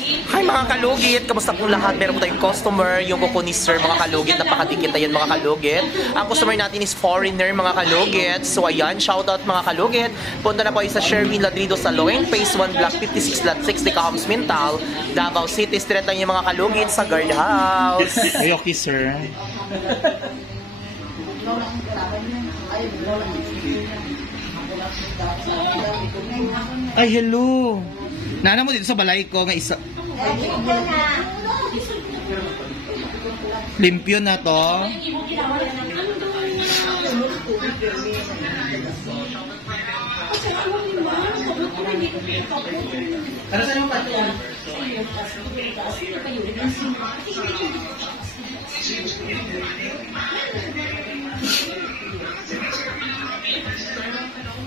Hi mga kalugit! Kamusta po lahat? Meron po tayong customer, yung kuko ni Sir mga kalugit. Napakadikit na yan mga kalugit. Ang customer natin is foreigner mga kalugit. So ayan, shoutout mga kalugit. Punta na po sa Sherwin Ladrido Saloon, Phase 1 Block 56 Lot 60 Cahoms Mintal, Davao City. Straight lang yung mga kalugit sa guardhouse. Ay, okay sir. Ay, hello. Nana mo dito sa balay ko nga isa. Limpyo na to. Ano sa yung pato?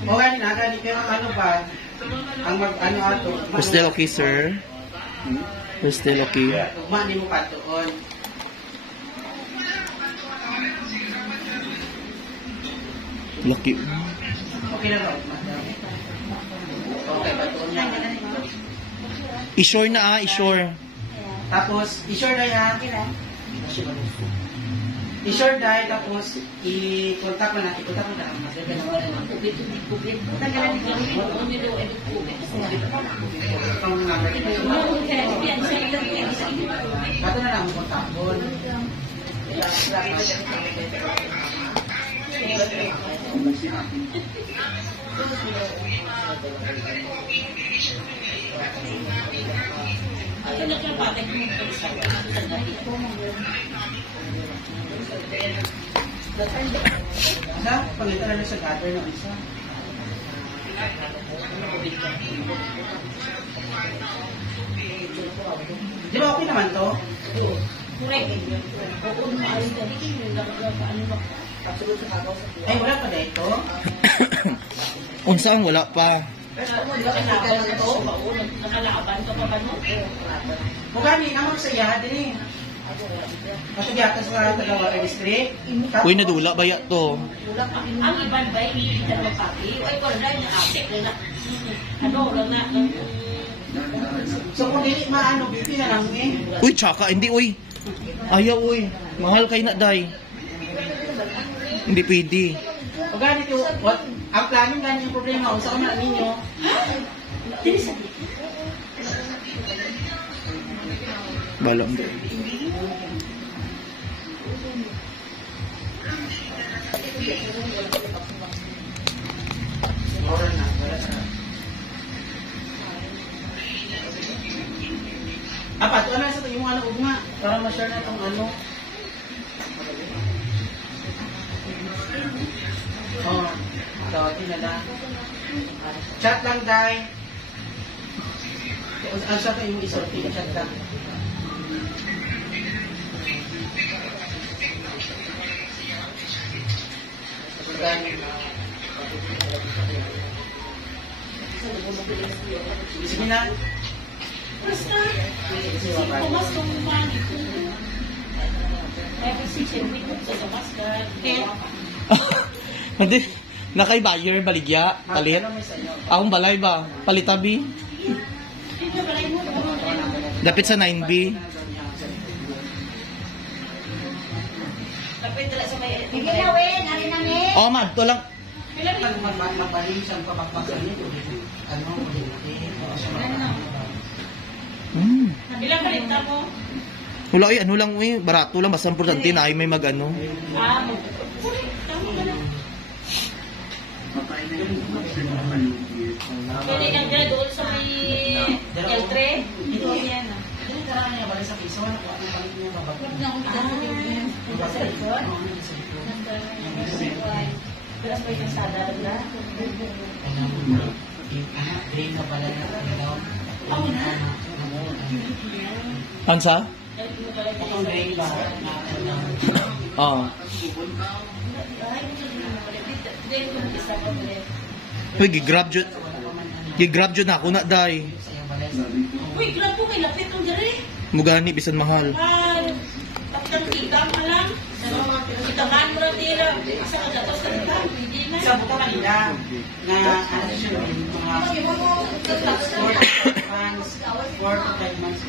O gani na, gani pero ano ba? Ang mag-ano ato? We're still okay, sir. We're still okay. Tugma ni mo patoon. Lucky. Okay na ba? Okay, patoon na. I-sure na i-sure. Tapos, i-sure na yan. I-sure dahil tapos i-contact mo na. I-contact mo na. Bato na lang contact mo. Ano? Pagkita na sa gutter ng isa. Di ba okay naman to? Ay, wala pa dito? Unsang wala pa. Mugani, naman sa iya, din eh. Matagyatas sa Tagawa District. Uy, nadula ba ya to? Ang iban ba hindi dalawa pati? Ay, wala na apek na. Ano, wala na. So kung dili maano, beauty na lang eh. Uy, tsaka, hindi uy. Ayaw uy. Mahal kay na day. Hindi pwede. O ganito, what? Ang planning ganyan yung problema, usa ka na ninyo. Balong. Apat, ano sa yung ano ugma para ma-share na itong ano. Oh, tawagin na lang. Chat lang, Day. Ang sa yung isa, chat lang. Sige na. Basta, si Thomas kumuman ito. Every 6 weeks sa Thomas ka. Hindi. Nakay buyer, baligya, palit. Akong balay ba? Palitabi. Dapit sa 9B. Tapos dala sa may... Gilawin, ari na ni. Oh, ma'am, to lang. Magbaling siyang pabakbakan nito. Ano? Ilang balita mo? Wala ay, ano lang uy, barato lang, basta importante na ay may mag-ano. Pwede nang dyan doon sa may L3? Ito yan. Ito yung karaan niya, balik sa piso. Ano balik niya, babagin. Sa likod? Pero may kasada na. Green na pala na. Ako na? Ansa? Itong green ba? Oo. Uy, gigrab jud na ako na, day. Uy, grab po kay lapit ng dere. Mugani, bisan mahal. Tapos kita ka lang. Kitahan mo na tira. Isa ka datos ka kita. Hindi na. Sa buka kanila na ano siya, mga advance 4 to 5 months.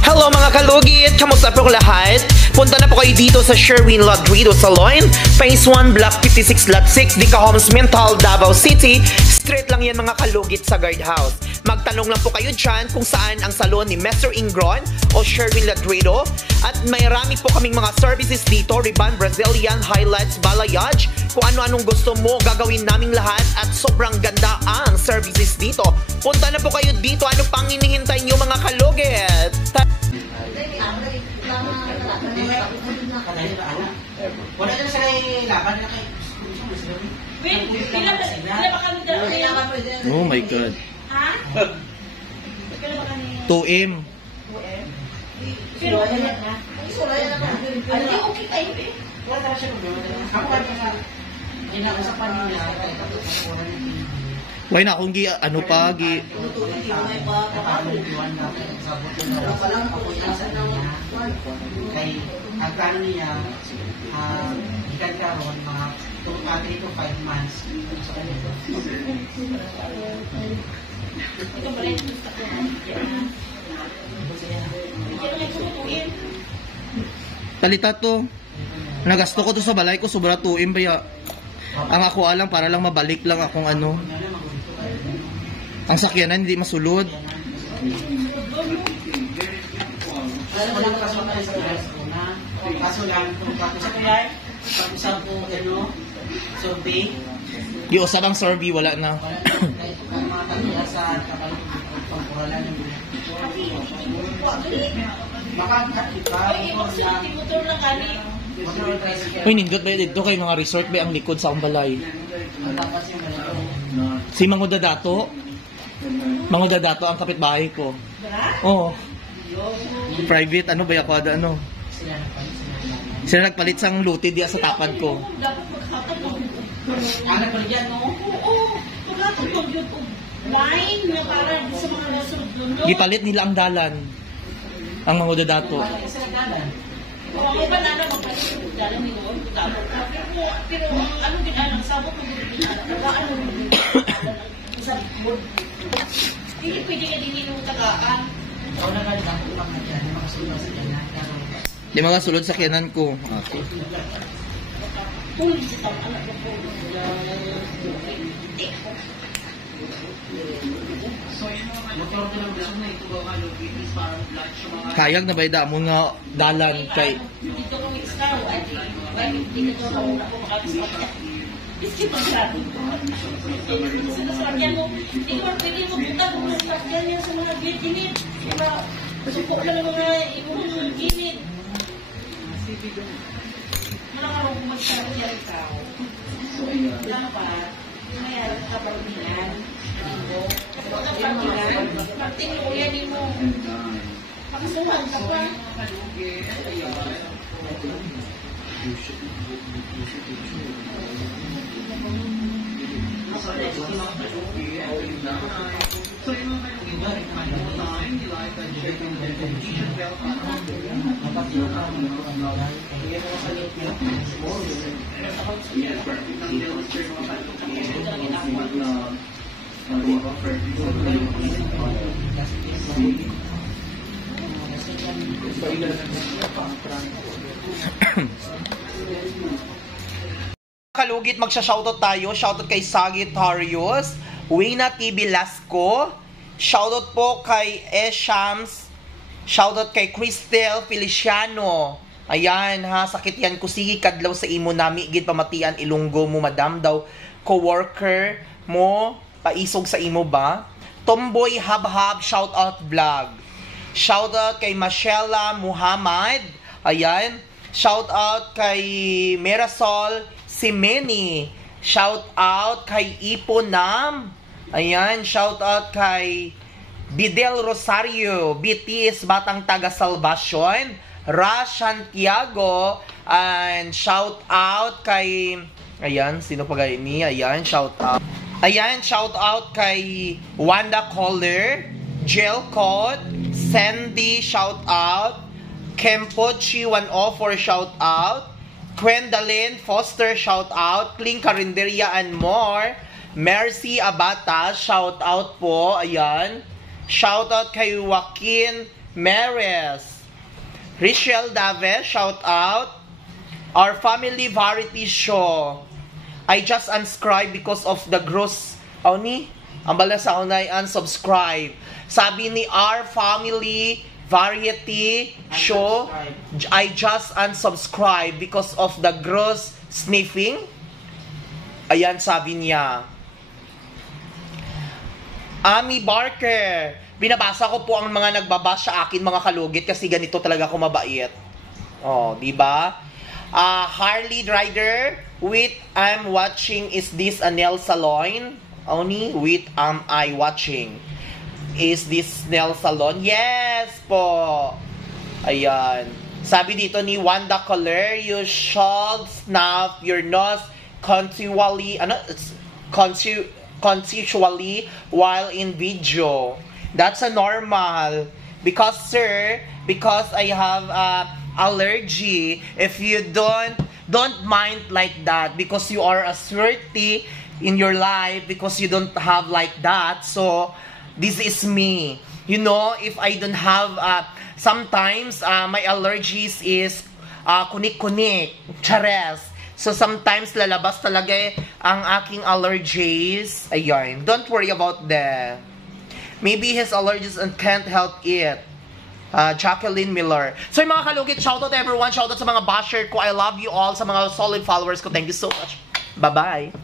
Hello mga kalugit! Kamusta po lahat? Punta na po kayo dito sa Sherwin Ladrido Salon, Phase 1, Block 56, Lot 6, Dica Homes, Mental, Davao City. Straight lang yan mga kalugit sa guardhouse. Magtanong lang po kayo dyan kung saan ang salon ni Mr. Ingron o Sherwin Ladrido. At may rami po kaming mga services dito, Ribbon, Brazilian, Highlights, Balayage. Kung ano-anong gusto mo, gagawin naming lahat at sobrang ganda ang services dito. Punta na po kayo dito. Ano pang hinihintay nyo mga kalugit? Wala na sila laban na kayo. Wait, pila ba kami dalawa? Oh my God. Ha? Pila ba kami? 2M. Pero wala na. Ano, okay tayo eh. Wala na siya problema. Ako kanina, inausapan niya. Why na akong ano pa, Kay ang plano niya, ikan karon mga 3 to 5 months. Ito ba rin? Hindi na kayo tumutuin. talita to. Nagasto ko to sa balay ko, sobra 2M baya. Ang ako alam, para lang mabalik lang akong ano. Ang sakyanan hindi masulod. Wala na kaso tayo sa una. Kaso lang, kung sa kulay, pag-usap po, survey, Giusap ang survey, wala na. ang mga tagila sa pagpapuralan ng makakakita, Ay, magsulti motor lang kami. Uy, nindot ba dito kay mga resort ba ang likod sa akong balay? Si Manguda Dato. Manguda Dato ang kapitbahay ko. Oo. Private, ano ba yung kwada, ano? Sila nagpalit sang luti diya sa tapad ko. Dapat magkakatong. Anak ko dyan, no? Oo, magkakatong yun po. Wine na para sa mga nasunod doon. Gipalit nila ang dalan. Ang Manguda Dato. Kung may banana, magpalit yung dalan ni Lord. Pero ano din alam, sabot mo din ano din sa board. Hindi pwede ka din yung tagaan. Ako na lang ako pang dyan, makasulong sa dyan. Di mga sulod sa kiyanan ko. Okay. Kung sa taong anak mo po. Kayag na ba mo nga dalan kay Dito kong ikaw, ay dito ako makakasakit. Iski pa siya. Sa nasakyan mo, hindi ko pwede mabuta kung nasakyan niya sa mga ginit. Supo lang ang mga imong ginit. Malakaroon kung magsakyan ikaw. Dapat, mayroon ka paramihan. Martin, uyan mo. Pakasuhan ka pa. Kalugit, magsha-shoutout tayo. Shoutout kay Sagittarius, Wayna TV Lasco, shoutout po kay Eshams, shoutout kay Cristel Feliciano. Ayan ha, sakit yan ko sige kadlaw sa imo nami gid pamatian ilunggo mo madam daw coworker mo paisog sa imo ba. Tomboy Habhab shoutout vlog. Shoutout kay Mashela Muhammad. Ayan, shoutout kay Mirasol Simeni. Shout out kay Iponam. Ayan, shout out kay Bidel Rosario, BTS Batang Taga Salvacion, Ra Santiago, and shout out kay ayan, sino pa gay ni? Ayan, shout out. Ayan, shout out kay Wanda Collar, Gelcott, Sandy, shout out. Kempochi 104, shout out. Gwendolyn Foster, shout out. Kling Carinderia and more. Mercy Abata, shout out po. Ayan. Shout out kay Joaquin Meres. Richelle Dave, shout out. Our family variety show. I just unsubscribe because of the gross. Ni? Ang bala sa unay unsubscribe. Sabi ni Our Family Variety Show, I just unsubscribe because of the gross sniffing. Ayan, sabi niya. Ami Barker, binabasa ko po ang mga nagbabasa sa akin, mga kalugit, kasi ganito talaga ako mabait. Oh, di ba? Harley Rider, with I'm watching, is this a nail salon? Only with I watching. Is this nail salon? Yes po. Ayan. Sabi dito ni Wanda Color, you should snap your nose continually, consensually while in video. That's a normal. Because I have allergy. If you don't mind like that, because you are asserty in your life, because you don't have like that. So this is me. You know, if I don't have sometimes my allergies is kunik-kunik, chares. So sometimes lalabas talaga ang aking allergies. Ayun. Don't worry about that. Maybe his allergies and can't help it. Jacqueline Miller. So yung mga kalugit, shoutout everyone. Shoutout sa mga basher ko. I love you all. Sa mga solid followers ko. Thank you so much. Bye-bye.